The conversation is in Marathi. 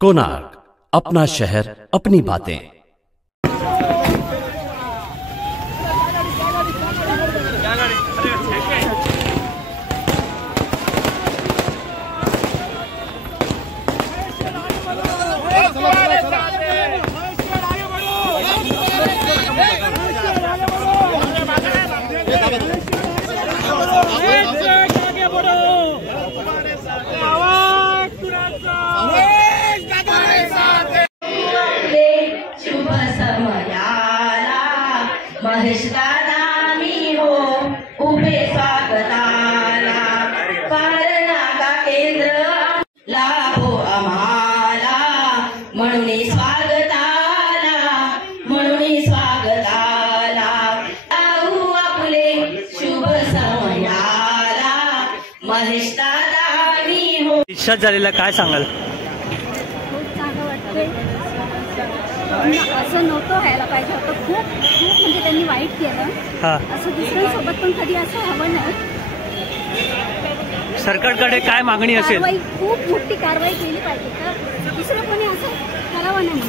कोणार्क, अपना शहर अपनी बातें। महेश दादा मी हो उभे स्वागताला, पारनाका केंद्र लाभो आम्हाला, म्हणून स्वागताला, म्हणून स्वागताला आऊ आपले शुभ समयाला, महेश दादा मी हो। इच्छा झालेला काय सांगाल? असं नव्हतं व्हायला पाहिजे होतं, खूप खूप म्हणजे त्यांनी वाईट केलं। असं दुसऱ्यांसोबत पण कधी असं हवं नाही। सरकारकडे काय मागणी असेल? खूप मोठी कारवाई केली पाहिजे, तर दुसरं कोणी असं करावं नाही।